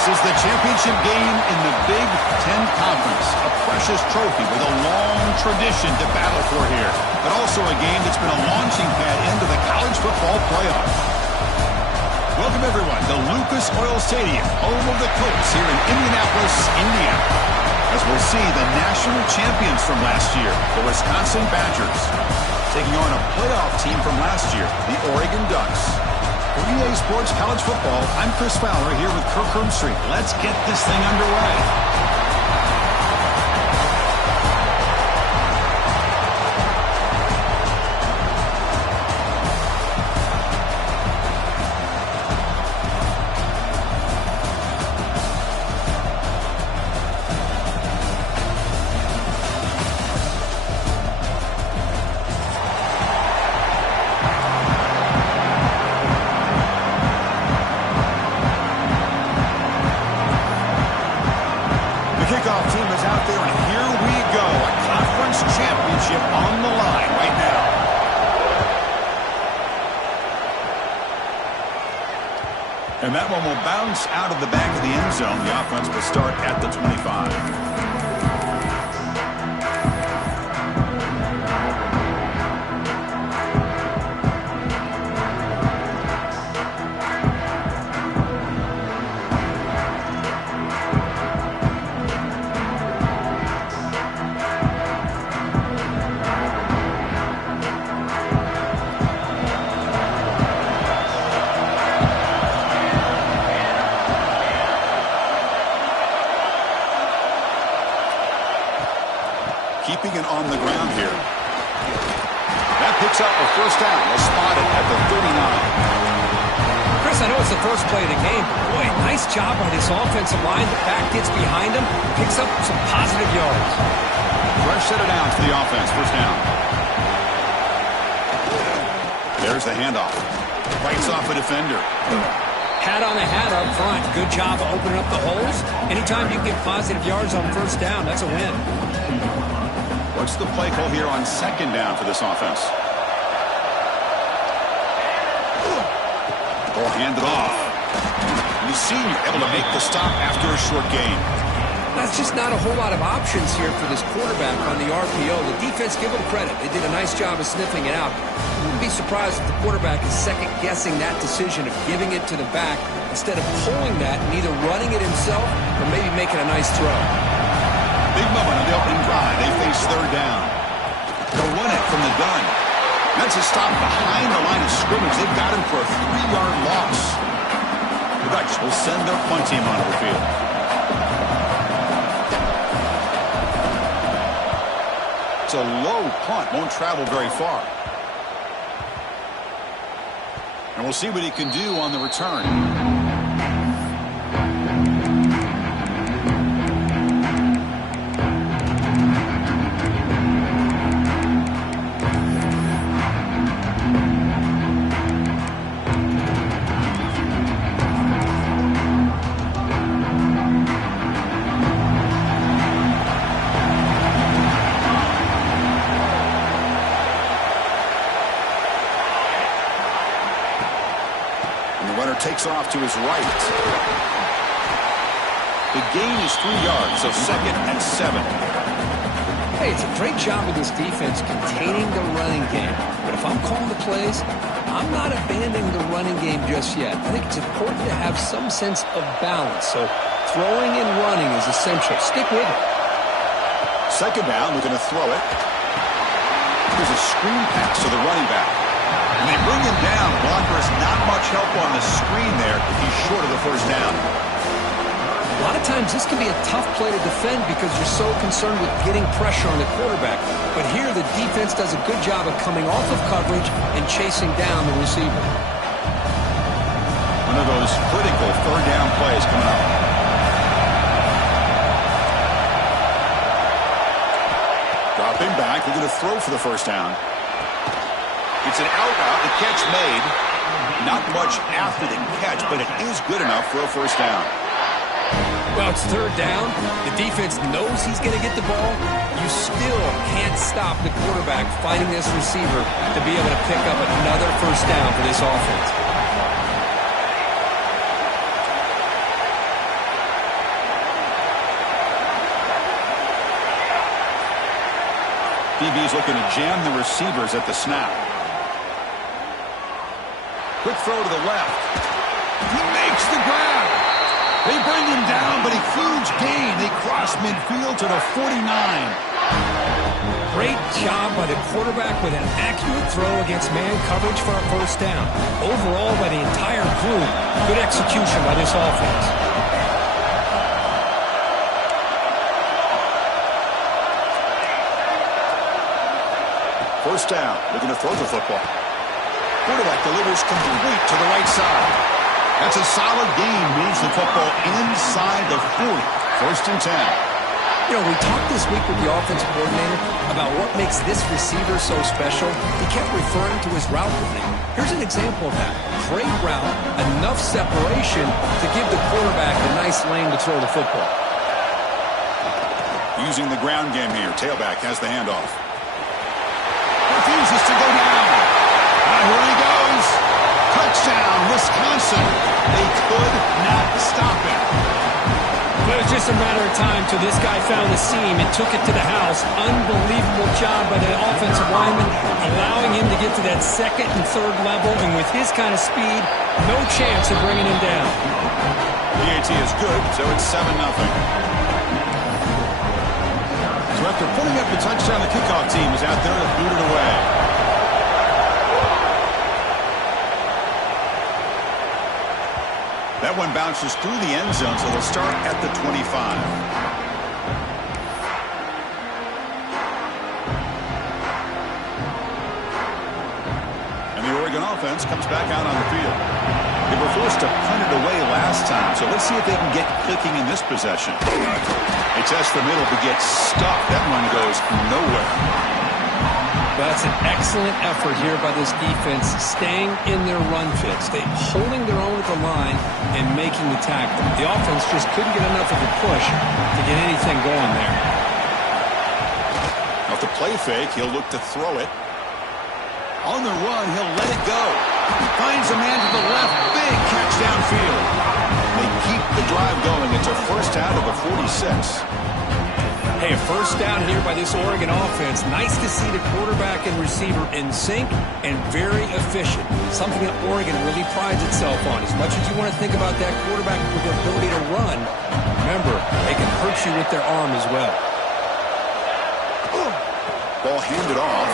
This is the championship game in the Big Ten Conference. A precious trophy with a long tradition to battle for here. But also a game that's been a launching pad into the college football playoff. Welcome, everyone, to Lucas Oil Stadium, home of the Colts here in Indianapolis, Indiana. As we'll see the national champions from last year, the Wisconsin Badgers, taking on a playoff team from last year, the Oregon Ducks. For EA Sports College Football, I'm Chris Fowler here with Kirk Herbstreit. Let's get this thing underway. Kickoff team is out there, and here we go. A conference championship on the line right now. And that one will bounce out of the back of the end zone. The offense will start at the 25. Keeping it on the ground here. That picks up a first down. They'll spot it at the 39. Chris, I know it's the first play of the game, but boy, nice job by this offensive line. The back gets behind him, picks up some positive yards. Fresh set it down to the offense. First down. There's the handoff. Bites off a defender. Hat on the hat up front. Good job of opening up the holes. Anytime you can get positive yards on first down, that's a win. What's the play call here on second down for this offense? Ball handed off. The senior able to make the stop after a short gain. That's just not a whole lot of options here for this quarterback on the RPO. The defense, give them credit. They did a nice job of sniffing it out. I wouldn't be surprised if the quarterback is second-guessing that decision of giving it to the back instead of pulling that and either running it himself or maybe making a nice throw. Big moment on the opening drive. They face third down. They'll run it from the gun. That's a stop behind the line of scrimmage. They've got him for a 3-yard loss. The Ducks will send their punt team onto the field. It's a low punt. Won't travel very far. And we'll see what he can do on the return. Takes off to his right. The gain is 3 yards, so second and 7. Hey, it's a great job of this defense containing the running game. But if I'm calling the plays, I'm not abandoning the running game just yet. I think it's important to have some sense of balance. So throwing and running is essential. Stick with it. Second down, looking to throw it. There's a screen pass to the running back. And they bring him down. Blocker has not much help on the screen there. He's short of the first down. A lot of times this can be a tough play to defend because you're so concerned with getting pressure on the quarterback. But here the defense does a good job of coming off of coverage and chasing down the receiver. One of those critical third down plays coming up. Dropping back, looking to throw for the first down. It's an out route, the catch made. Not much after the catch, but it is good enough for a first down. Well, it's third down. The defense knows he's going to get the ball. You still can't stop the quarterback fighting this receiver to be able to pick up another first down for this offense. DB's looking to jam the receivers at the snap. Quick throw to the left. He makes the grab. They bring him down, but a huge gain. They cross midfield to the 49. Great job by the quarterback with an accurate throw against man coverage for a first down. Overall, by the entire group, good execution by this offense. First down, looking to throw the football. Quarterback delivers complete to the right side. That's a solid gain, moves the football inside the 40. First and 10. You know, we talked this week with the offensive coordinator about what makes this receiver so special. He kept referring to his route running. Here's an example of that. Great route, enough separation to give the quarterback a nice lane to throw the football. Using the ground game here. Tailback has the handoff. Refuses to go down. Now here he goes. Touchdown, Wisconsin. They could not stop him. But it was just a matter of time till this guy found a seam and took it to the house. Unbelievable job by the offensive lineman, allowing him to get to that second and third level. And with his kind of speed, no chance of bringing him down. PAT is good, so it's 7-0. So after putting up the touchdown, the kickoff team is out there to boot it away. That one bounces through the end zone, so they'll start at the 25. And the Oregon offense comes back out on the field. They were forced to punt it away last time, so let's see if they can get clicking in this possession. They test the middle, but get stuck. That one goes nowhere. That's an excellent effort here by this defense, staying in their run fits. They holding their own at the line and making the tackle. The offense just couldn't get enough of a push to get anything going there. Off the play fake, he'll look to throw it. On the run, he'll let it go. Finds a man to the left. Big catch downfield. They keep the drive going. It's a first out of the 46. Hey, a first down here by this Oregon offense. Nice to see the quarterback and receiver in sync and very efficient. Something that Oregon really prides itself on. As much as you want to think about that quarterback with their ability to run, remember, they can hurt you with their arm as well. Ball handed off.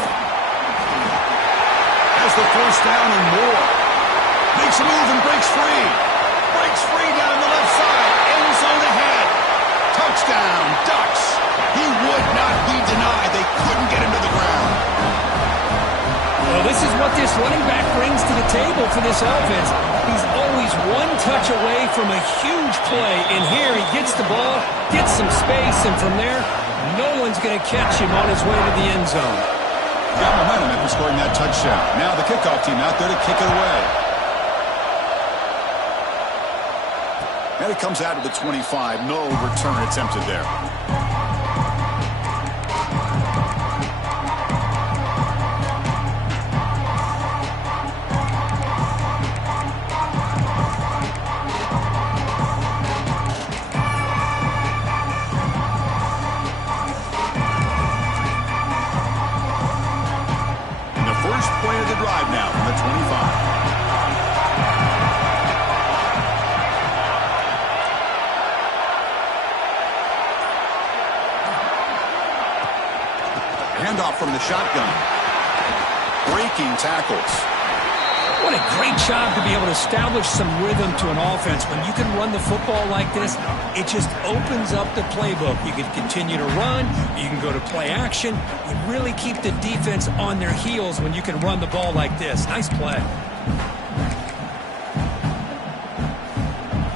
Has the first down and more. Makes a move and breaks free. Breaks free down the left side. End zone ahead. Touchdown, Ducks. He would not be denied. They couldn't get him to the ground. Well, this is what this running back brings to the table for this offense. He's always one touch away from a huge play. And here he gets the ball, gets some space, and from there, no one's going to catch him on his way to the end zone. Got momentum after scoring that touchdown. Now the kickoff team out there to kick it away. And it comes out of the 25. No return attempted there. Now from the 25. Handoff from the shotgun. Breaking tackles. What a great job to be able to establish some rhythm to an offense. When you can run the football like this, it just opens up the playbook. You can continue to run. You can go to play action. You really keep the defense on their heels when you can run the ball like this. Nice play.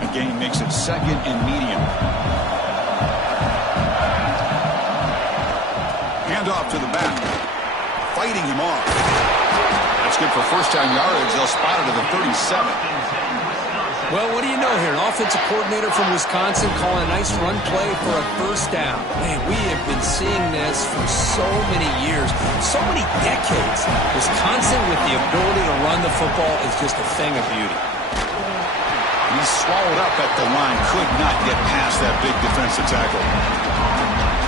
Again, makes it second and medium. Handoff to the back. Fighting him off. That's good for first down yardage. They'll spot it at the 37. Well, what do you know here? An offensive coordinator from Wisconsin calling a nice run play for a first down. Man, we have been seeing this for so many years, so many decades. Wisconsin with the ability to run the football is just a thing of beauty. He He's swallowed up at the line. Could not get past that big defensive tackle.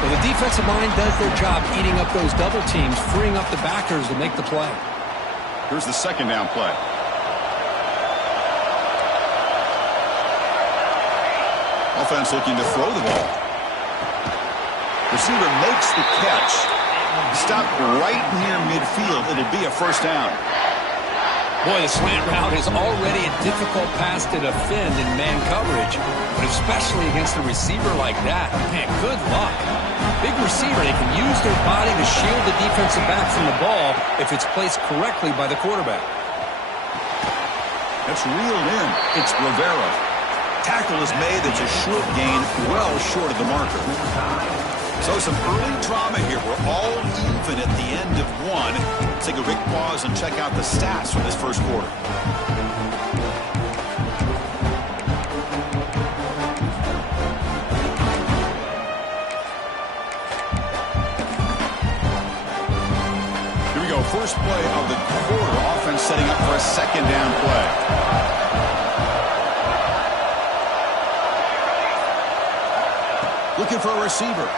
Well, the defensive line does their job eating up those double teams, freeing up the backers to make the play. Here's the second down play. Offense looking to throw the ball. Receiver makes the catch. Stopped right near midfield. It'll be a first down. Boy, the slant route is already a difficult pass to defend in man coverage, but especially against a receiver like that. Man, good luck. Big receiver, they can use their body to shield the defensive back from the ball if it's placed correctly by the quarterback. That's reeled in. It's Rivera. Tackle is made. That's a short gain, well short of the marker. So some early drama here. We're all even at the end of one. Let's take a quick pause and check out the stats from this first quarter. Here we go. First play of the quarter. Offense setting up for a second down play. Looking for a receiver.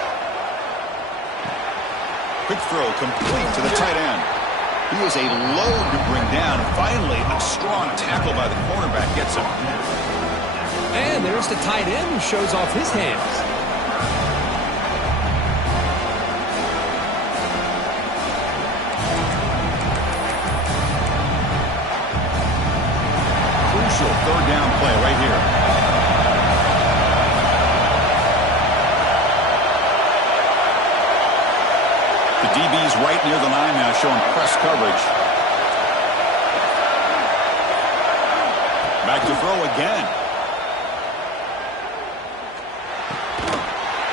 Quick throw complete to the tight end. He is a load to bring down. Finally, a strong tackle by the cornerback gets him. And there's the tight end who shows off his hands. Crucial third down play right here. DB's right near the line now, showing press coverage. Back to throw again.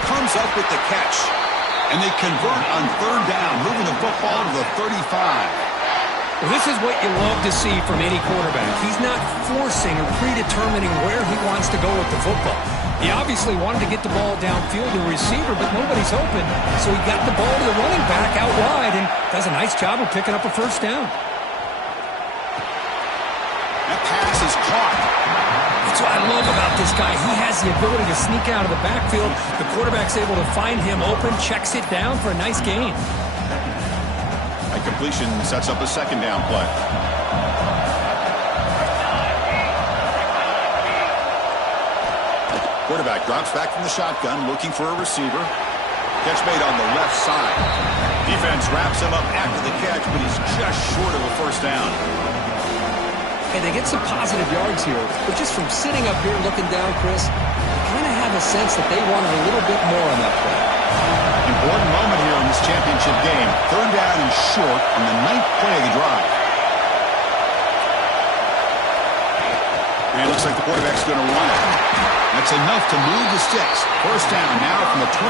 Comes up with the catch. And they convert on third down, moving the football to the 35. Well, this is what you love to see from any quarterback. He's not forcing or predetermining where he wants to go with the football. He obviously wanted to get the ball downfield to a receiver, but nobody's open. So he got the ball to the running back out wide and does a nice job of picking up a first down. That pass is caught. That's what I love about this guy. He has the ability to sneak out of the backfield. The quarterback's able to find him open, checks it down for a nice gain. That completion sets up a second down play. Quarterback drops back from the shotgun, looking for a receiver. Catch made on the left side. Defense wraps him up after the catch, but he's just short of a first down. Hey, they get some positive yards here, but just from sitting up here looking down, Chris, I kind of have a sense that they wanted a little bit more on that play. Important moment here in this championship game. Third down and short on the 9th play of the drive. And it looks like the quarterback's going to run it. That's enough to move the sticks. First down now from the 23.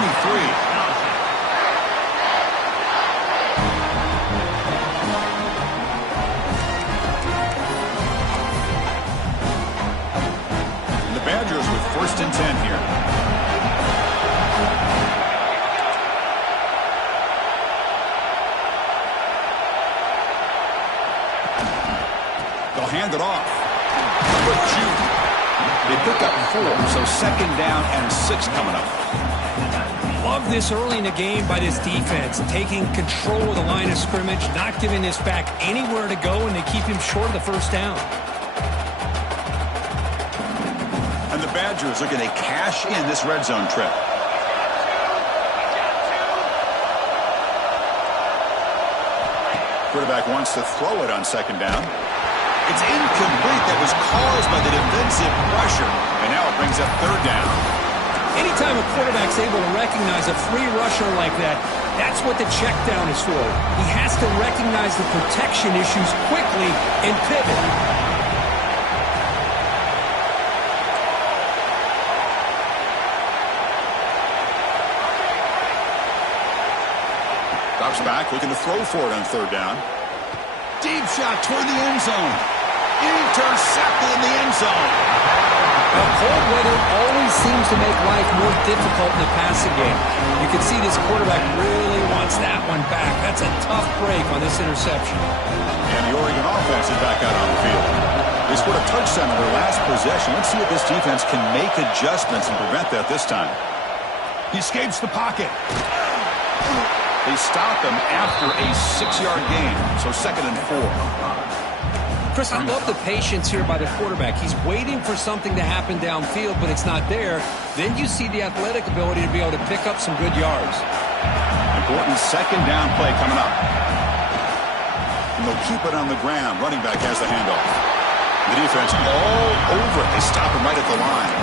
And the Badgers with first and 10 here. They'll hand it off. Quick juke. They pick up 4, so second down and 6 coming up. Love this early in the game by this defense, taking control of the line of scrimmage, not giving this back anywhere to go, and they keep him short of the first down. And the Badgers are going to cash in this red zone trip. Quarterback wants to throw it on second down. It's incomplete. That was caused by the defensive pressure. And now it brings up third down. Anytime a quarterback's able to recognize a free rusher like that, that's what the check down is for. He has to recognize the protection issues quickly and pivot. Drops back, looking to throw for it on third down. Deep shot toward the end zone. Intercepted in the end zone. Now, cold weather always seems to make life more difficult in the passing game. You can see this quarterback really wants that one back. That's a tough break on this interception. And the Oregon offense is back out on the field. They scored a touchdown in their last possession. Let's see if this defense can make adjustments and prevent that this time. He escapes the pocket. They stop him after a 6-yard gain, so 2nd and 4. Chris, I love the patience here by the quarterback. He's waiting for something to happen downfield, but it's not there. Then you see the athletic ability to be able to pick up some good yards. Important 2nd down play coming up. And they'll keep it on the ground. Running back has the handoff. The defense all over it. They stop him right at the line.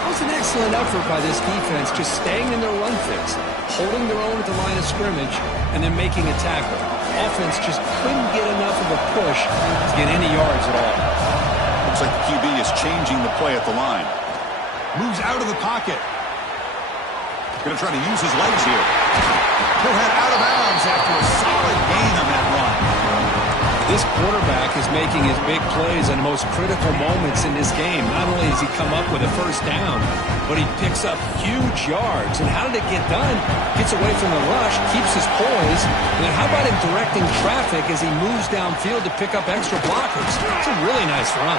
That was an excellent effort by this defense, just staying in their run fix, holding their own at the line of scrimmage, and then making a tackle. Offense just couldn't get enough of a push to get any yards at all. Looks like the QB is changing the play at the line. Moves out of the pocket. Going to try to use his legs here. He'll head out of bounds after a solid gain on that run. This quarterback is making his big plays in the most critical moments in this game. Not only does he come up with a first down, but he picks up huge yards. And how did it get done? Gets away from the rush, keeps his poise. And then how about him directing traffic as he moves downfield to pick up extra blockers? It's a really nice run.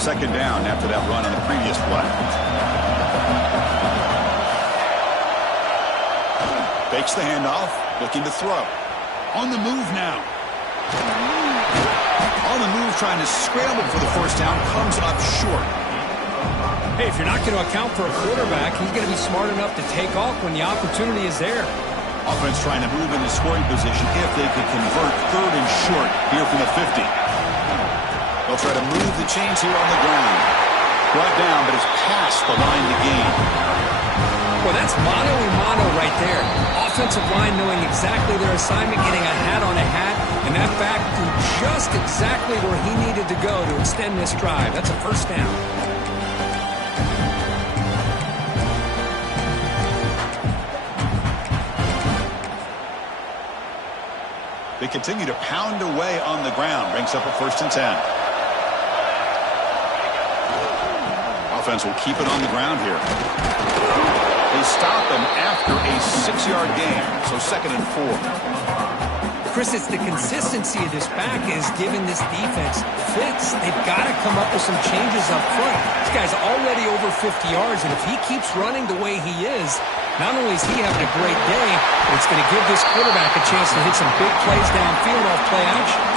Second down after that run on the previous play. Fakes the handoff, looking to throw. On the move now. On the move, trying to scramble for the first down, comes up short. Hey, if you're not going to account for a quarterback, he's going to be smart enough to take off when the opportunity is there. Offense trying to move into scoring position if they could convert 3rd and short here from the 50. They'll try to move the chains here on the ground. Brought down, but it's past the line to gain. Well, that's mano-a-mano right there. Offensive line knowing exactly their assignment, getting a hat on a hat, and that back to just exactly where he needed to go to extend this drive. That's a first down. They continue to pound away on the ground. Brings up a 1st and 10. Offense will keep it on the ground here. They stop him after a 6-yard gain, so 2nd and 4. Chris, it's the consistency of this back is giving this defense fits. They've got to come up with some changes up front. This guy's already over 50 yards, and if he keeps running the way he is, not only is he having a great day, but it's going to give this quarterback a chance to hit some big plays downfield off play action.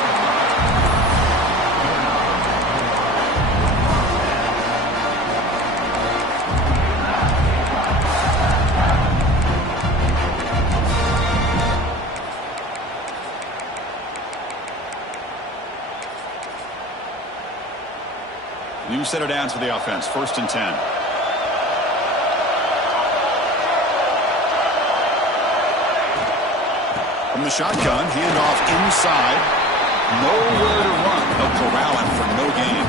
New set of downs for the offense. 1st and 10. From the shotgun, handoff inside. Nowhere to run. They'll corral him for no gain.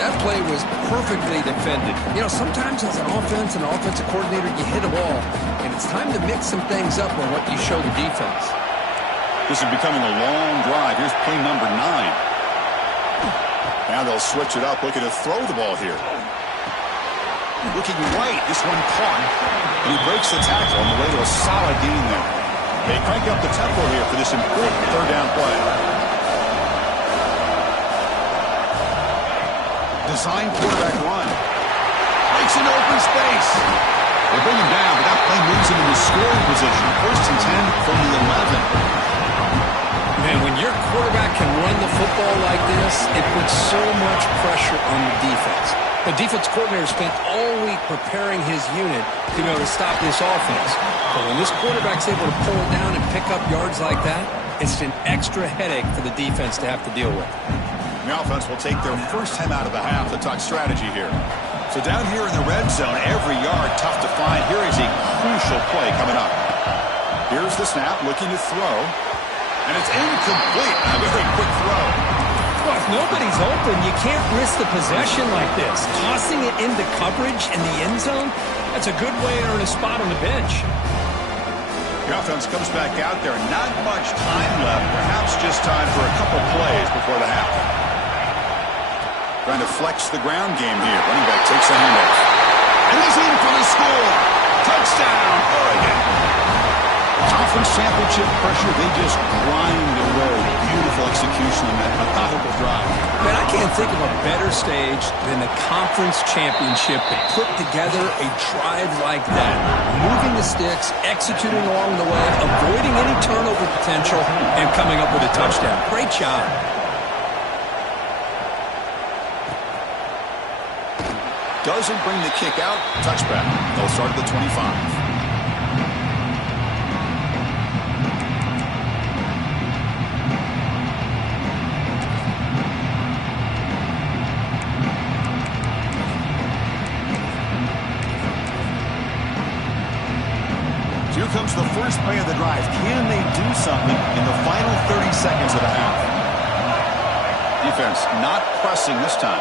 That play was perfectly defended. You know, sometimes as an offensive coordinator, you hit a wall, and it's time to mix some things up on what you show the defense. This is becoming a long drive. Here's play number 9. Now they'll switch it up, looking to throw the ball here. Looking right, this one caught. And he breaks the tackle on the way to a solid gain there. They crank up the tempo here for this important 3rd down play. Design quarterback run. Breaks into open space. They bring him down, but that play moves him into scoring position. 1st and 10 from the 11. Man, when your quarterback can run the football like this, it puts so much pressure on the defense. The defense coordinator spent all week preparing his unit to be able to stop this offense. But when this quarterback's able to pull it down and pick up yards like that, it's an extra headache for the defense to have to deal with. The offense will take their first time out of the half to talk strategy here. So down here in the red zone, every yard tough to find. Here is a crucial play coming up. Here's the snap, looking to throw. And it's incomplete. A very quick throw. Well, if nobody's open, you can't risk the possession like this. Tossing it into coverage in the end zone, that's a good way to earn a spot on the bench. The offense comes back out there. Not much time left. Perhaps just time for a couple plays before the half. Trying to flex the ground game here. Running back takes the handoff. And he's in for the score. Touchdown, Oregon. Conference championship pressure, they just grind away. Beautiful execution on that methodical drive. Man, I can't think of a better stage than the conference championship to put together a drive like that. Moving the sticks, executing along the way, avoiding any turnover potential, and coming up with a touchdown. Great job. Doesn't bring the kick out. Touchback. They'll start at the 25. Here comes the first play of the drive. Can they do something in the final 30 seconds of the half? Defense not pressing this time.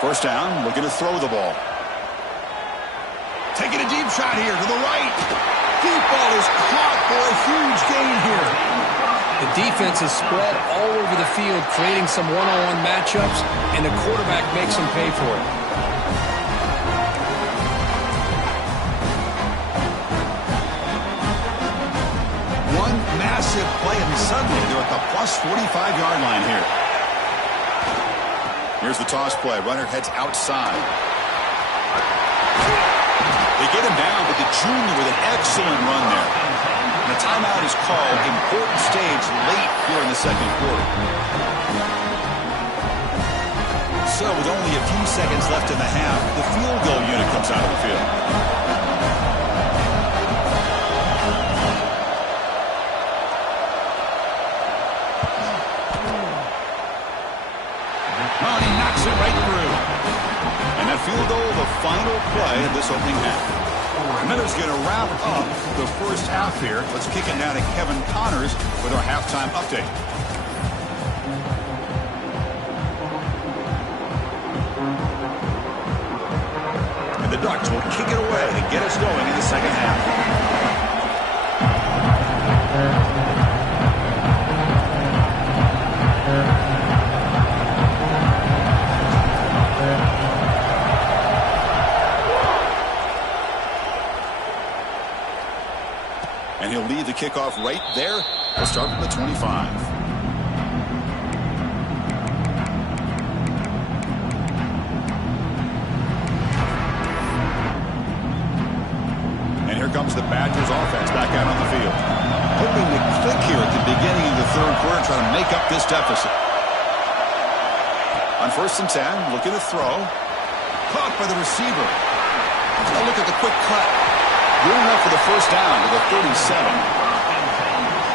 First down, looking to throw the ball. Taking a deep shot here to the right. Deep ball is caught for a huge gain here. The defense is spread all over the field, creating some one-on-one matchups, and the quarterback makes them pay for it. One massive play, and suddenly they're at the plus 45-yard line here. Here's the toss play. Runner heads outside. They get him down, but the junior with an excellent run there. And the timeout is called. Important stage late here in the second quarter. So with only a few seconds left in the half, the field goal unit comes out of the field. Oh, he knocks it right through. And that field goal, the final play of this opening half. And that is going to wrap up the first half here. Let's kick it now to Kevin Connors with our halftime update. And the Ducks will kick it away to get us going in the second half. And he'll lead the kickoff right there. We'll start from the 25. And here comes the Badgers offense back out on the field. Hoping to click here at the beginning of the third quarter, trying to make up this deficit. On 1st and 10, looking to throw. Caught by the receiver. A look at the quick cut. Good enough for the first down to the 37.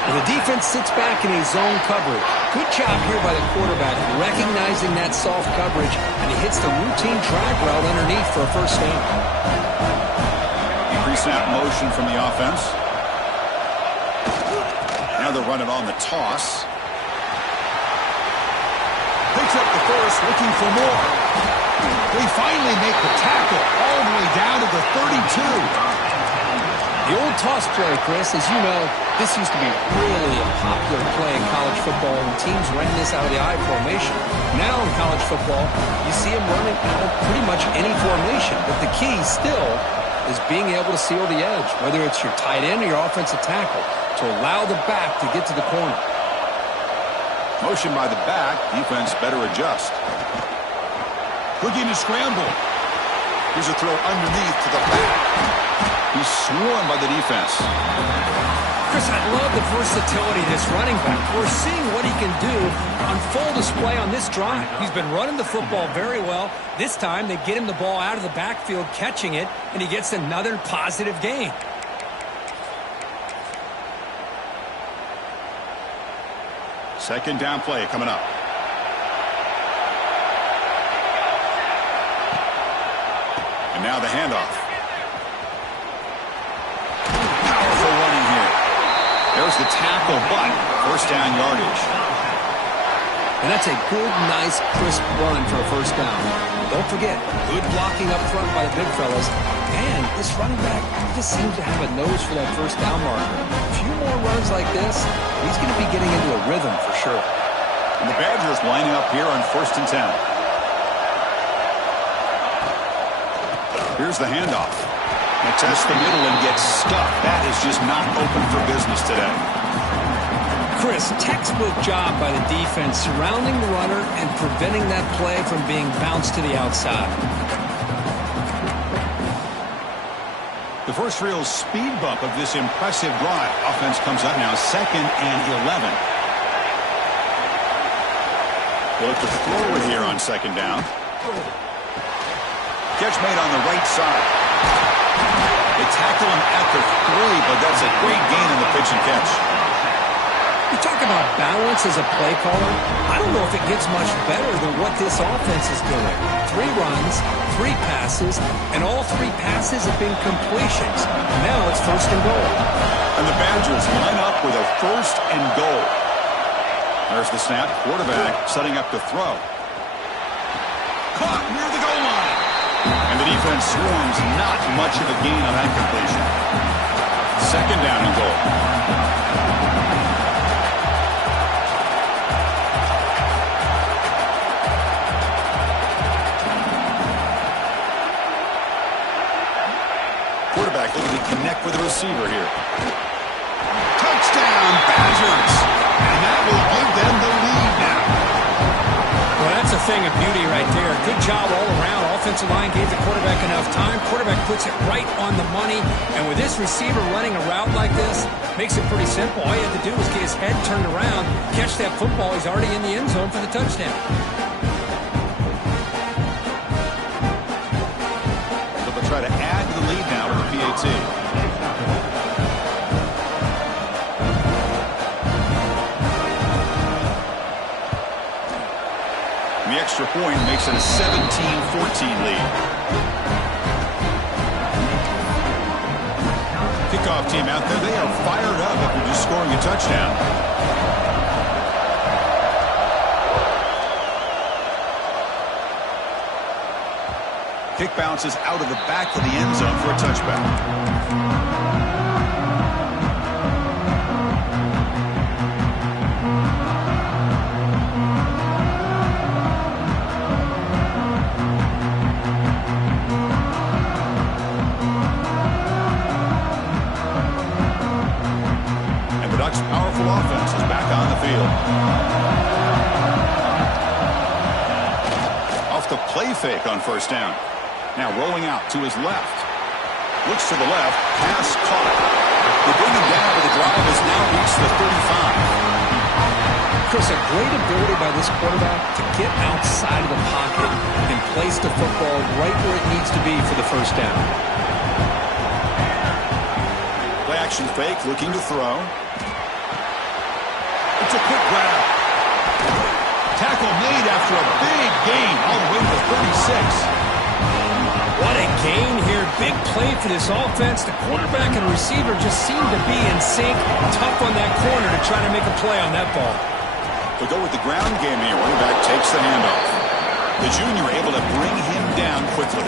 And the defense sits back in his zone coverage. Good job here by the quarterback, recognizing that soft coverage, and he hits the routine drag route underneath for a first down. Pre-snap motion from the offense. Now they'll run it on the toss. Picks up the first, looking for more. They finally make the tackle all the way down to the 32. The old toss play, Chris, as you know, this used to be really a popular play in college football, and teams ran this out of the I formation. Now in college football, you see them running out of pretty much any formation, but the key still is being able to seal the edge, whether it's your tight end or your offensive tackle, to allow the back to get to the corner. Motion by the back, defense better adjust. Looking to scramble. Here's a throw underneath to the back. He's swarmed by the defense. Chris, I love the versatility of this running back. We're seeing what he can do on full display on this drive. He's been running the football very well. This time, they get him the ball out of the backfield, catching it, and he gets another positive gain. Second down play coming up. And now the handoff. Powerful running here. There's the tackle, but first down yardage. And that's a good, nice, crisp run for a first down. Don't forget, good blocking up front by the big fellas. And this running back just seems to have a nose for that first down marker. A few more runs like this, he's going to be getting into a rhythm for sure. And the Badgers lining up here on 1st and 10. Here's the handoff. They test the middle and get stuck. That is just not open for business today. Chris, textbook job by the defense surrounding the runner and preventing that play from being bounced to the outside. The first real speed bump of this impressive drive. Offense comes up now 2nd and 11. They'll look to throw it here on 2nd down. Catch made on the right side. They tackle him at the 3, but that's a great gain in the pitch and catch. You talk about balance as a play caller. I don't know if it gets much better than what this offense is doing. 3 runs, 3 passes, and all 3 passes have been completions. Now it's 1st and goal. And the Badgers line up with a 1st and goal. There's the snap. Quarterback setting up to throw. Caught near the goal line. And the defense swarms. Not much of a gain on that completion. 2nd down and goal. Quarterback looking to connect with the receiver here. Touchdown, Badgers! And that will give them the lead now. Well, that's a thing of beauty right there. Good job all around. Offensive line gave the quarterback enough time. Quarterback puts it right on the money. And with this receiver running a route like this, makes it pretty simple. All you have to do is get his head turned around, catch that football. He's already in the end zone for the touchdown. They'll try to add to the lead now with the PAT. The extra point makes it a 17-14 lead. Kickoff team out there, they are fired up after just scoring a touchdown. Kick bounces out of the back of the end zone for a touchback. Powerful offense is back on the field. Off the play fake on 1st down. Now rolling out to his left. Looks to the left. Pass caught. They bring him down, but the drive has now reached the 35. Chris, a great ability by this quarterback to get outside of the pocket and place the football right where it needs to be for the 1st down. Play action fake, looking to throw. It's a quick grab. Tackle made after a big gain all the way to the 36. What a gain here. Big play for this offense. The quarterback and receiver just seem to be in sync. Tough on that corner to try to make a play on that ball. They'll go with the ground game here. Running back takes the handoff. The junior able to bring him down quickly.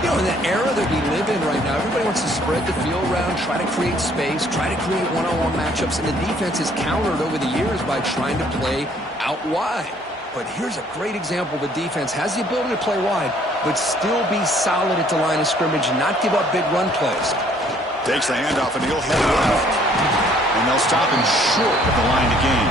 You know, in the era that we live in right now, everybody wants to spread the field around, try to create space, try to create one-on-one matchups, and the defense is countered over the years by trying to play out wide. But here's a great example of a defense has the ability to play wide, but still be solid at the line of scrimmage, not give up big run plays. Takes the handoff, and he'll head left. And they'll stop him short of the line to gain.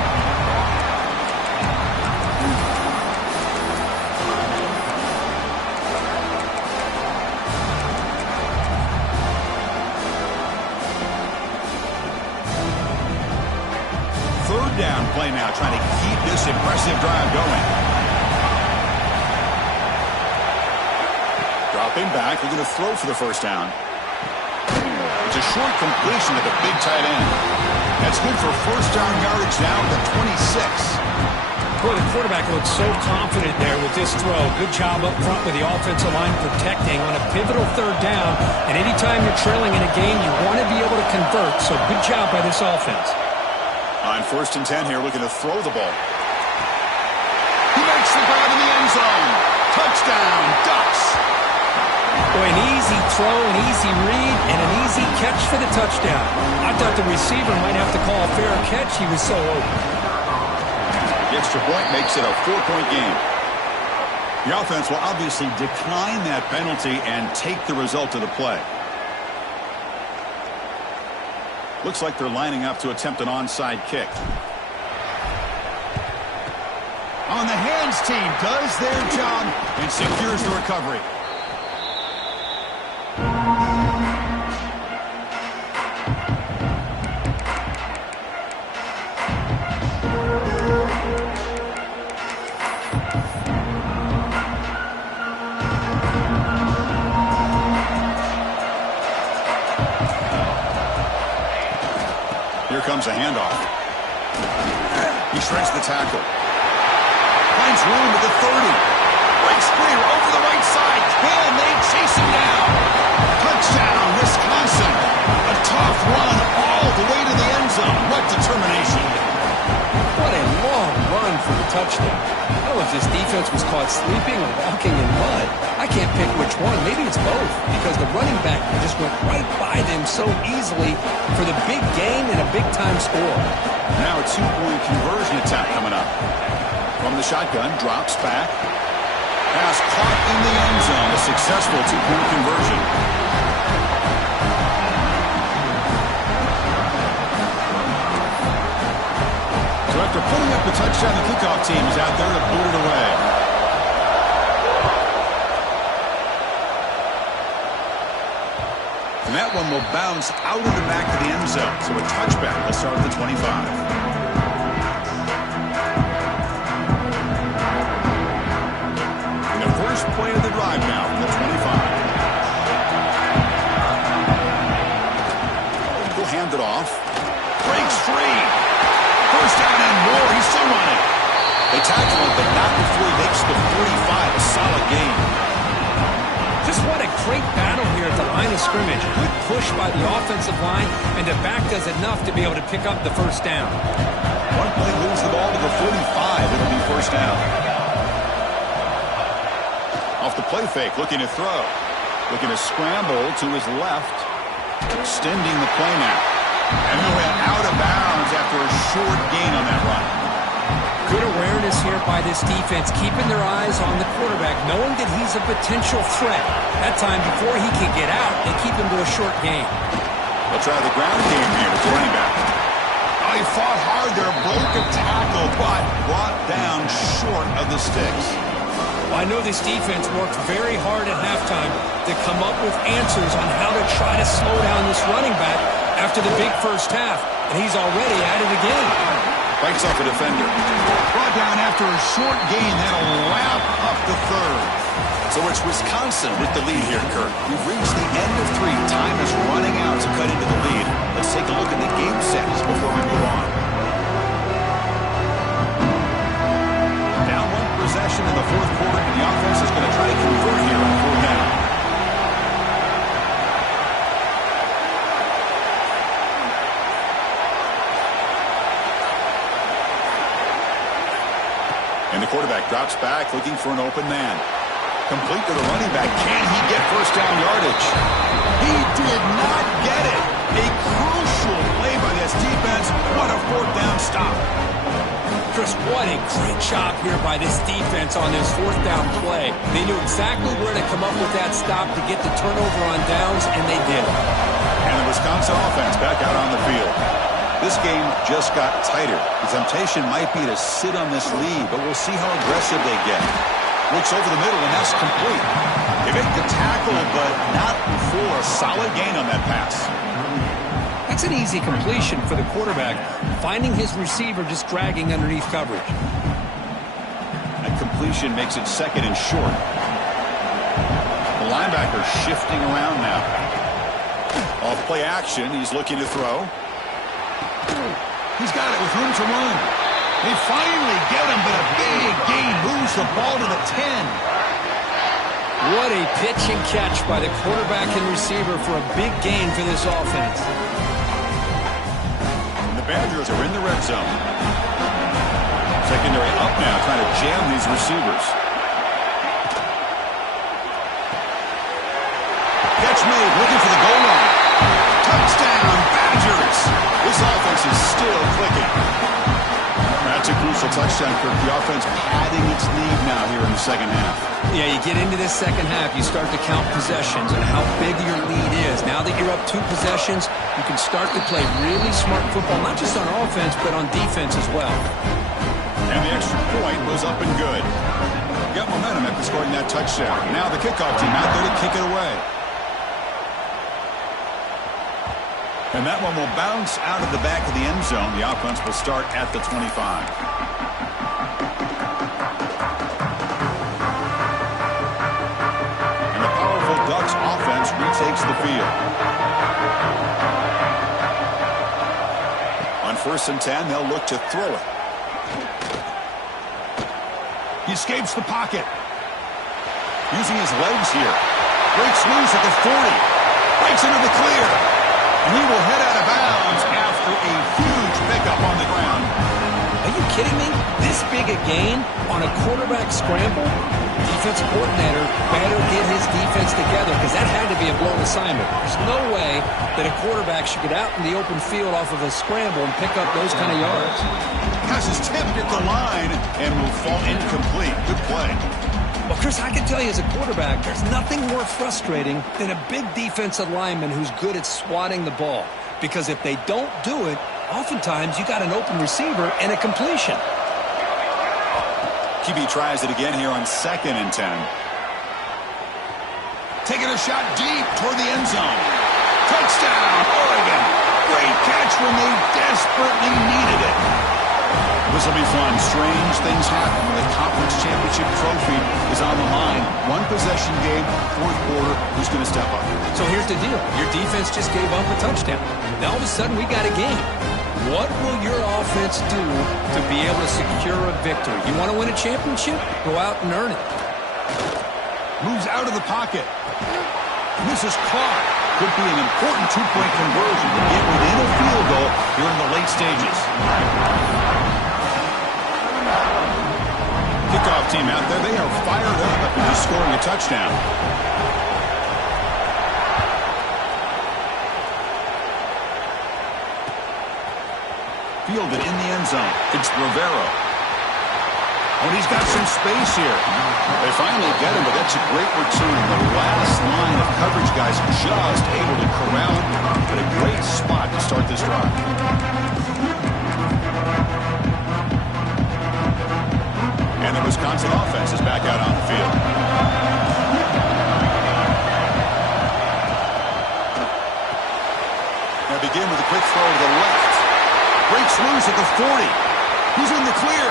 Down play now, trying to keep this impressive drive going. Dropping back, looking to throw for the 1st down. It's a short completion to the big tight end. That's good for 1st down yardage now at the 26. Boy, the quarterback looks so confident there with this throw. Good job up front with the offensive line protecting on a pivotal 3rd down. And anytime you're trailing in a game, you want to be able to convert. So good job by this offense. On 1st and 10 here, looking to throw the ball. He makes the grab in the end zone. Touchdown, Ducks. Boy, an easy throw, an easy read, and an easy catch for the touchdown. I thought the receiver might have to call a fair catch. He was so open. The extra point makes it a 4-point game. The offense will obviously decline that penalty and take the result of the play. Looks like they're lining up to attempt an onside kick. On the hands team does their job and secures the recovery. Here comes a handoff. He shreds the tackle. Finds room at the 30. Breaks free over the right side. Can they chase him down? Touchdown, Wisconsin. A tough run all the way to the end zone. What determination. What a long run for the touchdown. I don't know if this defense was caught sleeping or walking in mud. I can't pick which one. Maybe it's both, because the running back just went right by them so easily for the big gain and a big-time score. Now a 2-point conversion attempt coming up. From the shotgun, drops back. Pass caught in the end zone. A successful 2-point conversion. So after putting up the touchdown, the kickoff team is out there to boot it away. And that one will bounce out of the back of the end zone. So a touchback will start at the 25. First play of the drive now from the 25. He'll hand it off. Breaks free. First down and more. He's still running. They tackle him, but not before he makes the 45. A solid gain. Just what a great battle here at the line of scrimmage. Good push by the offensive line, and the back does enough to be able to pick up the first down. One play moves the ball to the 45. It'll be first down. Off the play fake, looking to throw. Looking to scramble to his left. Extending the play now. And he went out of bounds after a short gain on that run. Good awareness here by this defense, keeping their eyes on the quarterback, knowing that he's a potential threat. That time, before he can get out, they keep him to a short gain. They'll try the ground game here with the running back. Oh, he fought hard there, broke a tackle, but brought down short of the sticks. Well, I know this defense worked very hard at halftime to come up with answers on how to try to slow down this running back after the big first half, and he's already at it again. Breaks off a defender. Brought down after a short gain. That'll wrap up the third. So it's Wisconsin with the lead here, Kirk. We've reached the end of 3. Time is running out to cut into the lead. Let's take a look at the game sets before we move on. Down 1 possession in the fourth quarter, and the offense is going to try to convert here on 4th down. And the quarterback drops back, looking for an open man. Complete to the running back. Can he get first down yardage? He did not get it. A crucial play by this defense. What a 4th down stop. Chris, what a great job here by this defense on this 4th down play. They knew exactly where to come up with that stop to get the turnover on downs, and they did it. And the Wisconsin offense back out on the field. This game just got tighter. The temptation might be to sit on this lead, but we'll see how aggressive they get. Looks over the middle, and that's complete. They make the tackle, but not before a solid gain on that pass. That's an easy completion for the quarterback, finding his receiver just dragging underneath coverage. That completion makes it 2nd and short. The linebacker shifting around now. Off play action, he's looking to throw. He's got it with room to run. They finally get him, but a big gain moves the ball to the 10. What a pitch and catch by the quarterback and receiver for a big gain for this offense. And the Badgers are in the red zone. Secondary up now, trying to jam these receivers. Catch made, looking for the goal line. Touchdown, Badgers! This offense is still clicking. At That's a crucial touchdown, Kirk. The offense padding its lead now here in the second half. Yeah, you get into this second half, you start to count possessions and how big your lead is. Now that you're up 2 possessions, you can start to play really smart football, not just on offense, but on defense as well. And the extra point was up and good. Got momentum after scoring that touchdown. Now the kickoff team out there to kick it away. And that one will bounce out of the back of the end zone. The offense will start at the 25. And the powerful Ducks offense retakes the field. On 1st and 10, they'll look to throw it. He escapes the pocket. Using his legs here. Breaks loose at the 40. Breaks into the clear. And he will head out of bounds after a huge pickup on the ground. Are you kidding me? This big a gain on a quarterback scramble? Defensive coordinator better get his defense together because that had to be a blown assignment. There's no way that a quarterback should get out in the open field off of a scramble and pick up those kind of yards. Passes tipped at the line and will fall incomplete. Good play. Well, Chris, I can tell you as a quarterback, there's nothing more frustrating than a big defensive lineman who's good at swatting the ball. Because if they don't do it, oftentimes you got an open receiver and a completion. QB tries it again here on 2nd and 10. Taking a shot deep toward the end zone. Touchdown, Oregon. Great catch when they desperately needed it. This will be fun. Strange things happen when the conference championship trophy is on the line. 1 possession game, 4th quarter. Who's going to step up? So here's the deal. Your defense just gave up a touchdown. Now all of a sudden we got a game. What will your offense do to be able to secure a victory? You want to win a championship? Go out and earn it. Moves out of the pocket. And this is caught. Could be an important 2-point conversion to get within a field goal here in the late stages. Kickoff team out there. They are fired up after just scoring a touchdown. Fielded in the end zone. It's Rivera. Oh, and he's got some space here. They finally get him, but that's a great return. The last line of coverage guys just able to corral him. But a great spot to start this drive. And the Wisconsin offense is back out on the field. Now begin with a quick throw to the left. Breaks loose at the 40. He's in the clear.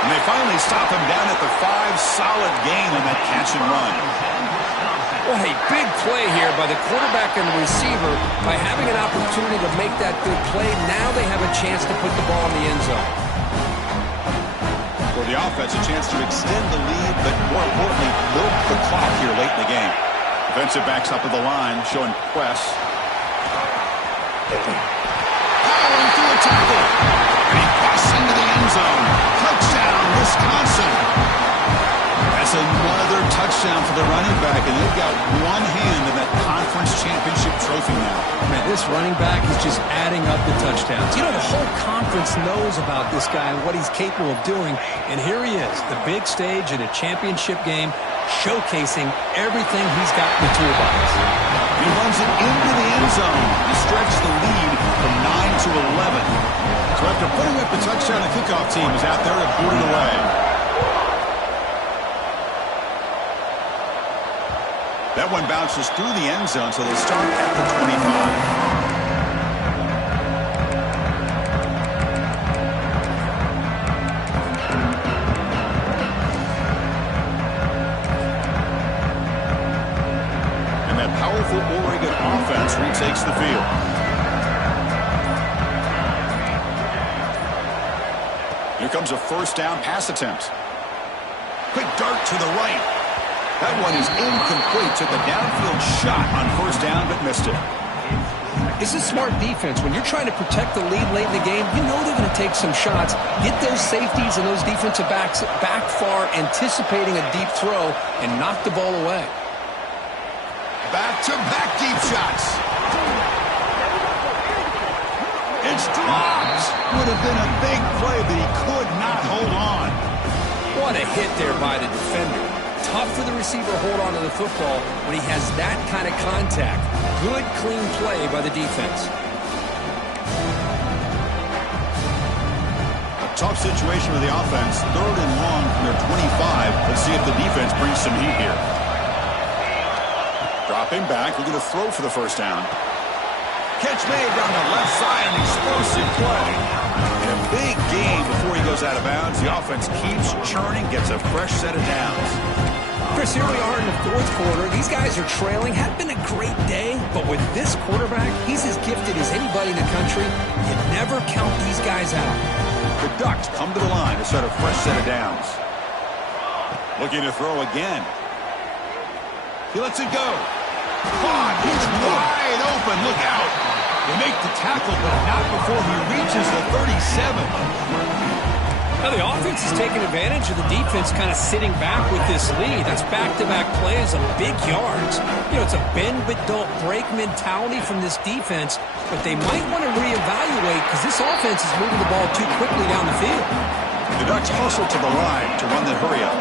And they finally stop him down at the 5. Solid gain on that catch and run. Well, a big play here by the quarterback and the receiver. By having an opportunity to make that good play, now they have a chance to put the ball in the end zone. For the offense, a chance to extend the lead, but more importantly, milk the clock here late in the game. Defensive backs up at the line, showing press. Powering through a tackle. And he busts into the end zone. Touchdown, Wisconsin. That's another touchdown for the running back, and they've got one hand in that conference championship trophy now. Man, this running back is just adding up the touchdowns. You know, the whole conference knows about this guy and what he's capable of doing, and here he is, the big stage in a championship game, showcasing everything he's got in the toolbox. He runs it into the end zone to stretch the lead from 9 to 11. So after putting up the touchdown, the kickoff team is out there to boot it away. That one bounces through the end zone, so they'll start at the 25. Powerful Oregon offense retakes the field. Here comes a 1st down pass attempt. Quick dart to the right. That one is incomplete. Took a downfield shot on 1st down, but missed it. It's a smart defense. When you're trying to protect the lead late in the game, you know they're going to take some shots. Get those safeties and those defensive backs back far, anticipating a deep throw, and knock the ball away. Back-to-back deep shots. It's dropped. Would have been a big play, but he could not hold on. What a hit there by the defender. Tough for the receiver to hold on to the football when he has that kind of contact. Good, clean play by the defense. A tough situation for the offense. 3rd and long from their 25. Let's see if the defense brings some heat here. Dropping back, looking to throw for the first down. Catch made down the left side, an explosive play. In a big game before he goes out of bounds, the offense keeps churning, gets a fresh set of downs. Chris, here we are in the 4th quarter. These guys are trailing. Had been a great day, but with this quarterback, he's as gifted as anybody in the country. You never count these guys out. The Ducks come to the line to start a fresh set of downs. Looking to throw again. He lets it go. Caught. He's wide open. Look out. They make the tackle, but not before he reaches the 37. Now the offense is taking advantage of the defense kind of sitting back with this lead. That's back-to-back plays of big yards. You know, it's a bend but don't break mentality from this defense, but they might want to reevaluate because this offense is moving the ball too quickly down the field. The Ducks hustle to the line to run the hurry up.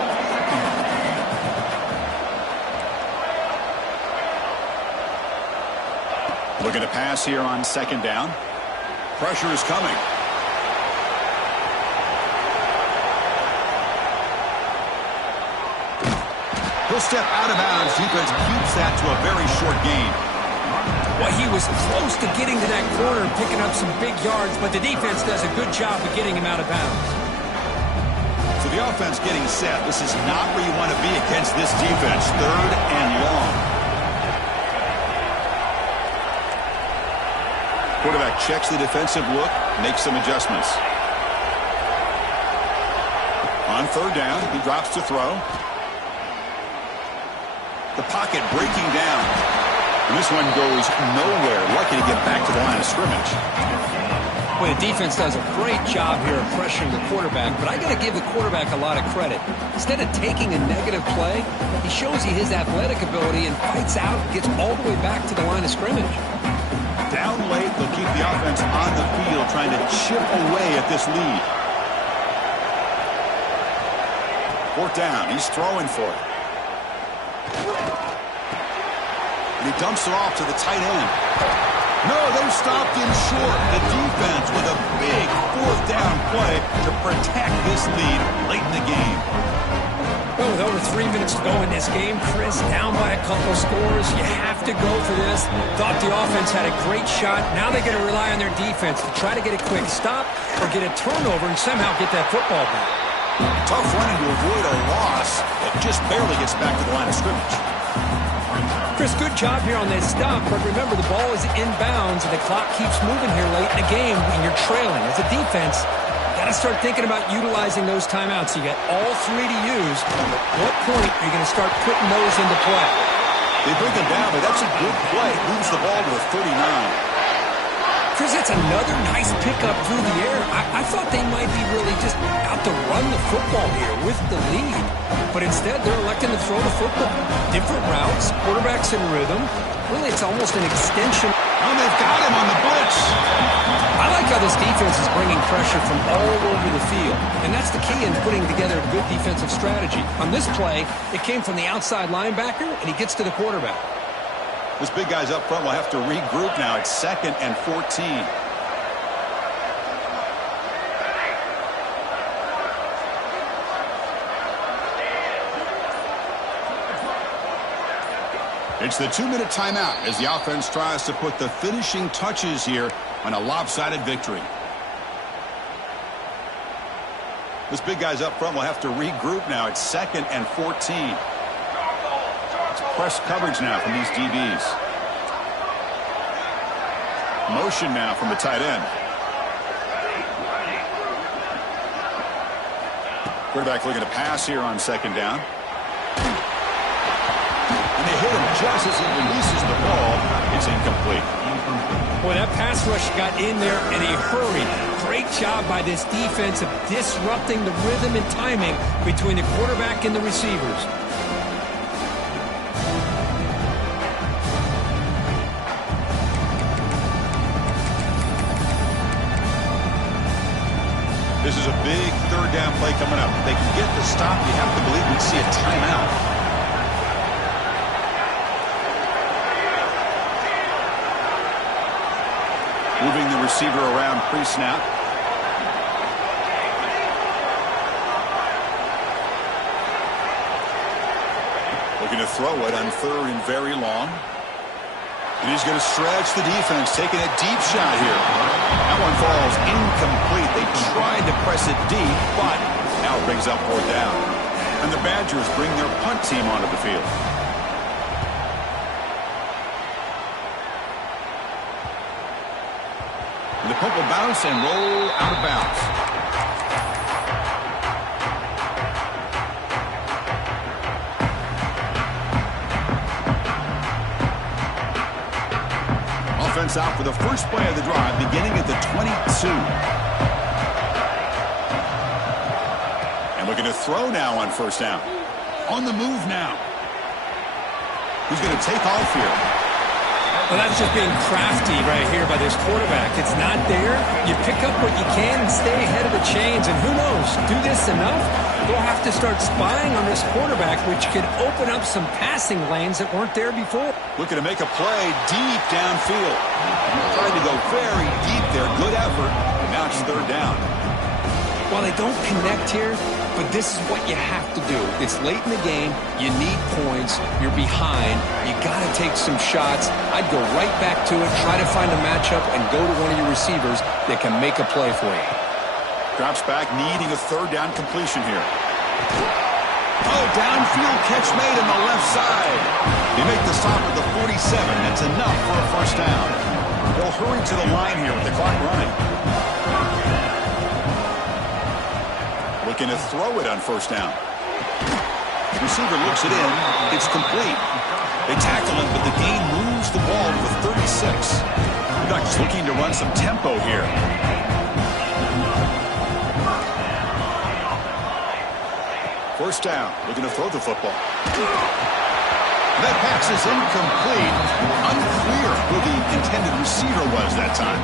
Looking to pass here on 2nd down. Pressure is coming. He'll step out of bounds. Defense keeps that to a very short gain. Well, he was close to getting to that corner and picking up some big yards, but the defense does a good job of getting him out of bounds. So the offense getting set. This is not where you want to be against this defense. 3rd and long. Quarterback checks the defensive look, makes some adjustments. On 3rd down, he drops to throw. The pocket breaking down. And this one goes nowhere. Lucky to get back to the line of scrimmage. Well, the defense does a great job here of pressuring the quarterback, but I got to give the quarterback a lot of credit. Instead of taking a negative play, he shows you his athletic ability and fights out and gets all the way back to the line of scrimmage. Down late, they'll keep the offense on the field, trying to chip away at this lead. 4th down, he's throwing for it. And he dumps it off to the tight end. No, they've stopped him short. The defense with a big 4th down play to protect this lead late in the game. Well, with over 3 minutes to go in this game, Chris, down by a couple scores, you have to go for this. Thought the offense had a great shot. Now they're going to rely on their defense to try to get a quick stop or get a turnover and somehow get that football back. Tough running to avoid a loss, but just barely gets back to the line of scrimmage. Chris, good job here on that stop, but remember the ball is inbounds and the clock keeps moving here late in the game when you're trailing. As a defense, you got to start thinking about utilizing those timeouts. You got all 3 to use. At what point are you going to start putting those into play? They bring them down, but that's a good play. Moves the ball to the 39. Chris, that's another nice pickup through the air. I thought they might be really just out to run the football here with the lead. But instead, they're electing to throw the football. Different routes, quarterbacks in rhythm. Really, it's almost an extension. Oh, they've got him on the blitz. I like how this defense is bringing pressure from all over the field. And that's the key in putting together a good defensive strategy. On this play, it came from the outside linebacker, and he gets to the quarterback. This big guy's up front will have to regroup now. It's 2nd and 14. It's the 2-minute timeout as the offense tries to put the finishing touches here on a lopsided victory. This big guy's up front will have to regroup now. It's 2nd and 14. Press coverage now from these DBs. Motion now from the tight end. Quarterback looking to pass here on 2nd down. And they hit him just as he releases the ball. It's incomplete. Boy, that pass rush got in there in a hurry. Great job by this defense of disrupting the rhythm and timing between the quarterback and the receivers. This is a big third down play coming up. If they can get the stop, you have to believe we'd see a timeout. Moving the receiver around pre-snap. Looking to throw it on third and very long. And he's going to stretch the defense, taking a deep shot here. That one falls incomplete. They tried to press it deep, but now it brings up fourth down. And the Badgers bring their punt team onto the field. And the punt will bounce and roll out of bounds. Offense out for the first play of the drive, beginning at the 22. And looking to throw now on first down. On the move now. Who's going to take off here? Well, that's just being crafty right here by this quarterback. It's not there. You pick up what you can and stay ahead of the chains. And who knows, do this enough, they'll have to start spying on this quarterback, which could open up some passing lanes that weren't there before. Looking to make a play deep downfield. Trying to go very deep there. Good effort. And now it's third down. Well, they don't connect here, but this is what you have to do. It's late in the game. You need points. You're behind. You got to take some shots. I'd go right back to it, try to find a matchup, and go to one of your receivers that can make a play for you. Drops back, needing a third down completion here. Oh, downfield catch made on the left side. They make the stop at the 47. That's enough for a first down. They'll hurry to the line here with the clock running. Looking to throw it on first down. The receiver looks it in. It's complete. They tackle him, but the gain moves the ball to the 36. The Ducks looking to run some tempo here. First down. Looking to throw the football. That pass is incomplete. Unclear who the intended receiver was that time.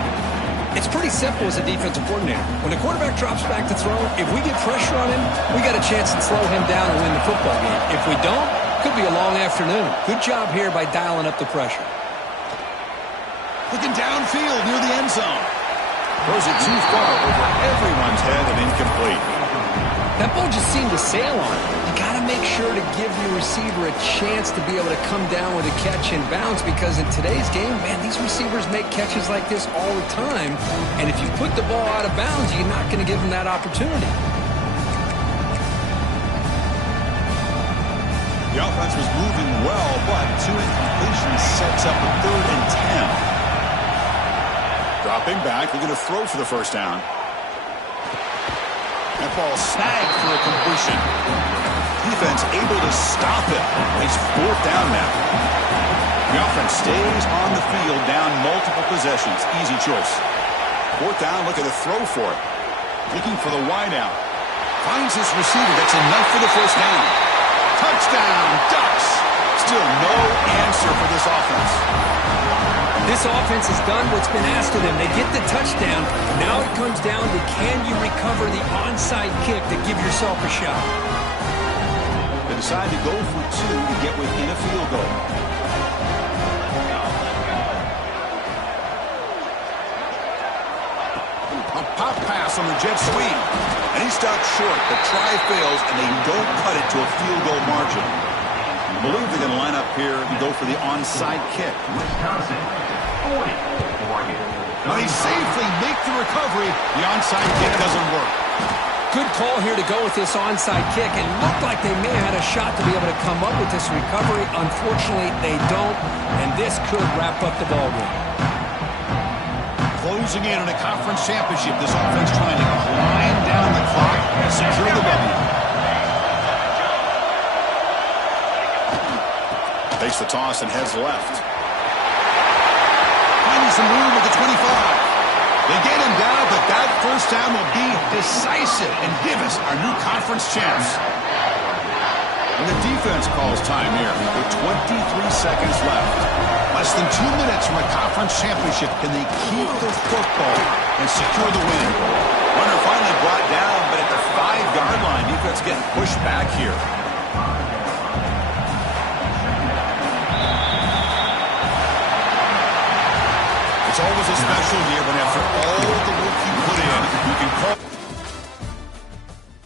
It's pretty simple as a defensive coordinator. When the quarterback drops back to throw, if we get pressure on him, we got a chance to slow him down and win the football game. If we don't, could be a long afternoon. Good job here by dialing up the pressure. Looking downfield near the end zone. Throws it too far over everyone's head and incomplete. That ball just seemed to sail on it. You got to make sure to give your receiver a chance to be able to come down with a catch and bounce, because in today's game, man, these receivers make catches like this all the time. And if you put the ball out of bounds, you're not going to give them that opportunity. The offense was moving well, but two incompletions sets up a 3rd and 10. Dropping back, looking to throw for the first down. That ball snagged for a completion. Defense able to stop it. It's 4th down now. The offense stays on the field, down multiple possessions. Easy choice. 4th down, looking to throw for it. Looking for the wide out. Finds his receiver. That's enough for the first down. Touchdown, Ducks. Still no answer for this offense. This offense has done what's been asked of them. They get the touchdown. Now it comes down to, can you recover the onside kick to give yourself a shot? They decide to go for 2 to get within a field goal. A pop pass on the jet sweep. And he stopped short. The try fails, and they don't cut it to a field goal margin. I believe they're going to line up here and go for the onside kick. Now they safely make the recovery. The onside kick doesn't work. Good call here to go with this onside kick, and looked like they may have had a shot to be able to come up with this recovery. Unfortunately, they don't, and this could wrap up the ballgame. Closing in on a conference championship, this offense trying to climb down the clock and secure the W. Takes the toss and heads left. Finding some room at the 25. They get him down, but that first down will be decisive and give us our new conference champs. And the defense calls time here with 23 seconds left. Less than 2 minutes from a conference championship. Can they keep the football and secure the win? Runner finally brought down getting pushed back here. It's always a special year when after all the work you put in, you can call...